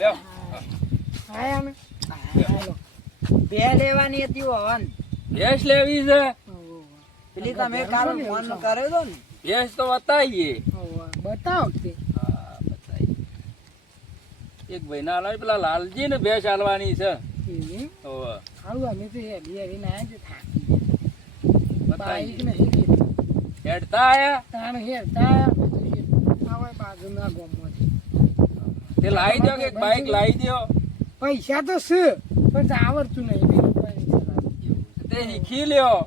બેહો. આયા ને હાલો બે લેવાની હતી હવન ભેંસ લેવી છે. પેલી તમે કાલ ફોન કર્યો તો ને ભેંસ તો બતાવીએ. બતાવો તે હા, બતાવીએ. એક ભાઈના હાલવાની, પેલા લાલજી ને ભેંસ હાલવાની છે. હોવે. હારું અમે તો હે બિયારી ના જ થાકી બાઈક બતાવીએ. નહીં કીધું હેડતા આયા તાણ હેરતા આવે બાજુના ગામમાંથી તે લાવી દો કે એક બાઈક લાવી દો. પૈસા તો છે પણ આવડતું નહીં બે રૂપિયાની ચલાવી. તે શીખી લ્યો.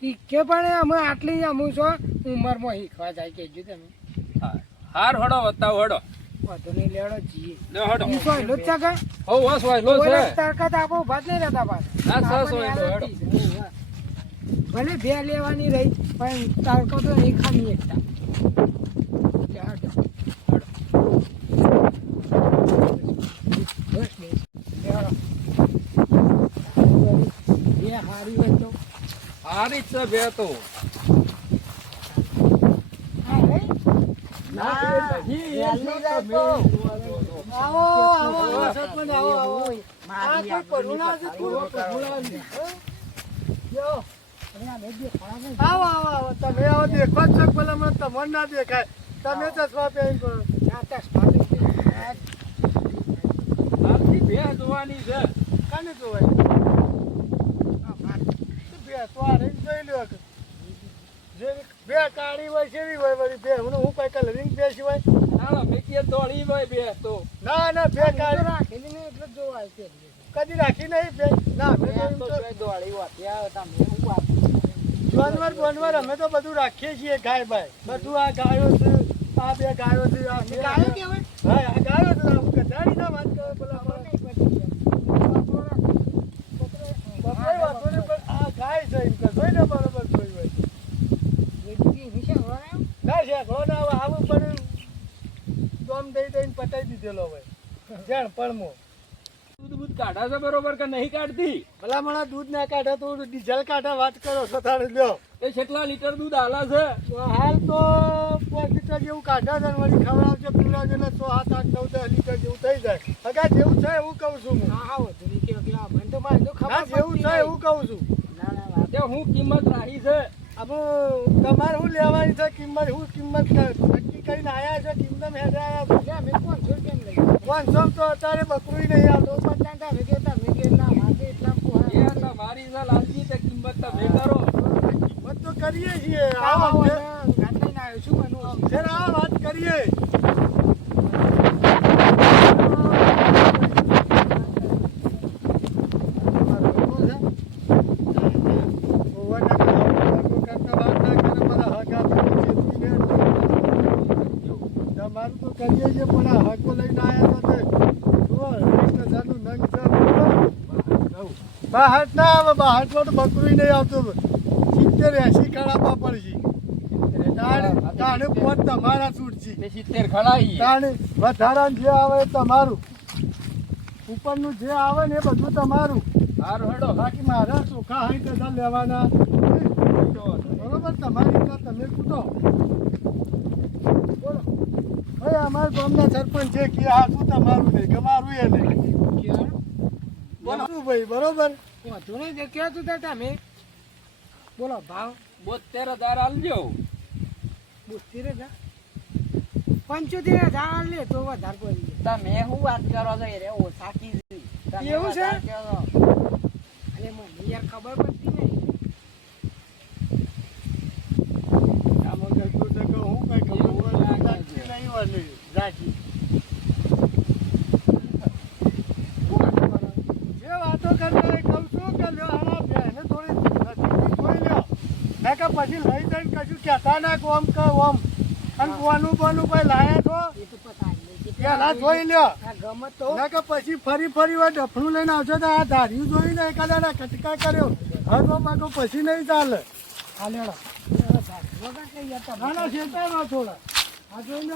શીખે પણ અમે આટલી અમુ છો ઉંમરમાં શીખવા જાય કેજો તમે હાર હડો બતાવો હડો. વધુ નહીં લેવડો જીએ લ્યો હડો. ઈ સોયલો જ ચાકા હો વસ હોય લો છે. તાકાત આપો ભાત નહીં રહેતા પાછા ના, સસ હોય લો, હેડો. ભલે બે લેવાની રહી પણ તારકો તો નહીં ખામી એકતા બે હારી હોય તો હારી જ છે બે તો. આવો આવો સરપંચ આવો આવો આ કોઈ પરુણા છે કોઈ પરુણા છે યો આવો આવો આવો તમે આવો દેખો છો પેલા મને તમને ના દેખાય તમે ચશ્મા પહેરી કરો ના ચશ્મા હાલથી ભેંસ જોવાની છે. કાને જોવાય બે તો આ રીંગ જોઈ લ્યો જે બે કાળી હોય કેવી હોય વળી બે હું કઈ કલરિંગ બે સિવાય ના મેકીએ દોડી હોય ભેંસ તો. ના બે કાળી રાખેલી નહીં એટલે જોવાય છે કદી રાખી નહીં બે ના મેં તો દોડી વાત્યા તમે હું વાત જાનવર અમે તો બધું રાખીએ છીએ ગાય બાય બધું આ ગાયો છે આ બે ગાયો છે આ ગાયો કેવાય હા આ ગાયો છે હું ગધાડી ના વાત કરો પેલા આ ગાય છે એમ કે જોઈ ને બરોબર જોઈ હોય ના છે ઘોડા આવું પણ દોમ દઈને પતાઈ દીધેલો હોય જાણ પણમો દૂધ કાઢા છે બરોબર કે નહીં કાઢતી? ભલા મને દૂધ ના કાઢે તો ડીઝલ કાઢે વાત કરો છો તારે લ્યો એ કેટલા લીટર દૂધ આલા છે? હાલ તો 5 લીટર જેવું કાઢે છે વળી ખવડાવશે પીવડાવશે એટલે 6, 7, 8, 9, 10 લીટર જેવું થઈ જાય અગા જેવું છે એવું કહું છું હું હા વધુ નહીં કે મને તો મારે તો ખબર જેવું છે એવું કહું છું ના તે હું કિંમત રાખી છે. આપણે તમારે શું લેવાની છે કિંમત હું કિંમત નક્કી કરીને આવ્યા છે કિંમત હેડે આવ્યા મેં 500 કેમ લઈ 500 તો અત્યારે બકરું નહીં આવતો તમે કે ના મારે એટલા એ તમારી છે લાલજી, તે કિંમત તમે કરો. કિંમત તો કરીએ છીએ આ વાત કરીએ તમારું તો કરીએ છીએ પણ આ હકો લઈને આવ્યા તો નંગ છે બહાર ના આવે બહારમાં તો બકરું નહીં આવતું 70-80 ખડાપા પડશે તાણે પોત તમારા છૂટ છે 70 ખડાઈ. તાણે વધારાનું જે આવે એ તમારું ઉપરનું જે આવે ને એ બધું તમારું હારું હેડો. બાકી મારા ચોખા 60,000 લેવાના બરોબર તમારી રીતે તમે કૂટો બોલો ભાઈ અમારા ગામના સરપંચ છે કે આ શું તમારું નહીં કે મારું એ નહીં બોલો શું ભાઈ બરોબર વધુ નહીં દેખ્યો તું તમે બોલો ભાવ 72,000 આલજો. 72,000 75,000 લે તો વધારે પડી તમે શું વાત કરો છો રે ઓછા કીધી એવું છે? અરે મને યાર ખબર પડતી નહીં આમાં કરતું તો કહું હું કઈ ખબર રાખી નહીં વાલી રાખી જે વાતો કરતા એ કહું છું કે લ્યો હાલા બેને થોડી નજીકથી જોઈ લ્યો મેં કે પછી લઈ જઈને કશું કહેતા ના કે ઓમ કે ઓમ અને બોનું કોઈ લાયા છો પેલા જોઈ લ્યો ગમત તો કે પછી ફરી વાર ડફણું લઈને આવશો તો આ ધાર્યું જોઈને એકાદા કટકા કર્યો હરવો પાકો પછી નહીં ચાલે હા લેડો ના છેતા થોડા આ જોઈને